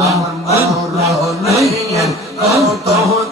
احمد الله تو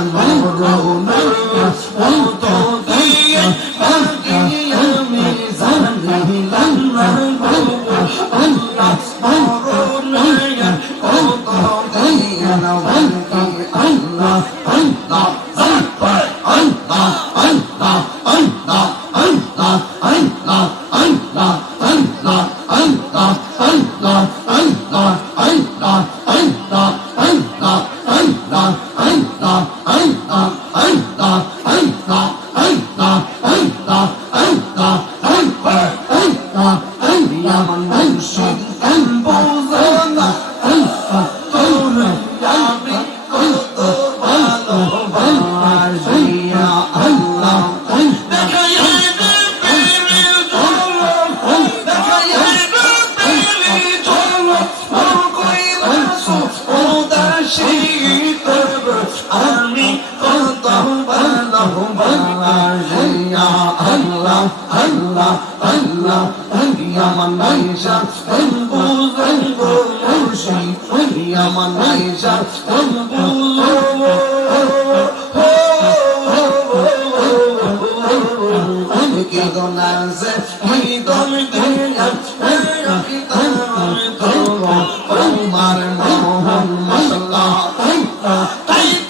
من بغلو من انت ايي Allah, Allah amanaisha, en douz el douz, en shei, Allah amanaisha, en douz, Allah, ho ho, Allah, ki dona ze, ali don ke